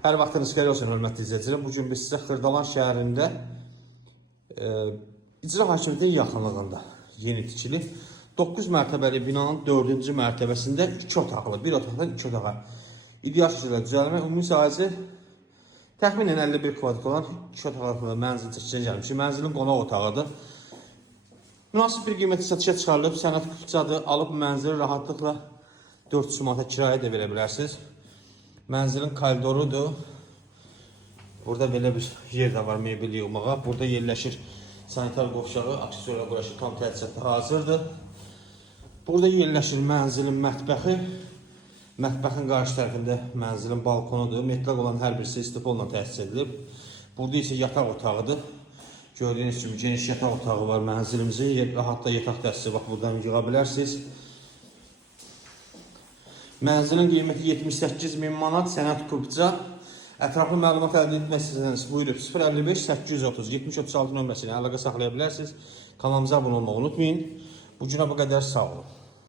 Hər vaxtınız xeyir olsun, hörmətli izləyicilər. Bugün biz sizə Xırdalan şəhərində icra hakimiyyətinin yaxınlığında yeni tikili 9 mərtəbəli binanın 4-cü mərtəbəsində 2 otaqlı, 1 otaqdan 2 otağa ideal şəkildə düzəlmə, ümumi sahəsi təxminən 51 kvadrat olan 2 otaqlı mənzil çəkilişə gəlmişik. Mənzilin qonaq otağıdır. Münasib bir qiymətli satışa çıxarılıb, sənəd kupçadır, alıb mənzili rahatlıqla 400 manata kirayə də verə bilərsiniz. Mənzilin koridorudur. Burada belə bir yer də var mebel yığmağa. Burada yerləşir sanitar qovşağı, aksessuarla quraşı tam təchizatda hazırdır. Burada yerləşir mənzilin mətbəxi. Mətbəxin qarşı tərəfində mənzilin balkonudur. Metlaq olan hər birisi istipolla təsis edilib. Burada isə yataq otağıdır. Gördüyünüz kimi geniş yataq otağı var mənzilimizin. Rahatda yataq dəstəsi bax buradan yığa bilərsiniz. Mənzilin qiyməti 78.000 manat, sənəd kupça. Ətraflı məlumat əldə etmək istəsəniz, buyurub 055 830 7036 nömrəsinə əlaqə saxlaya bilərsiniz. Kanalımıza abunə olmağı unutmayın. Bu günə bu qədər, sağ olun.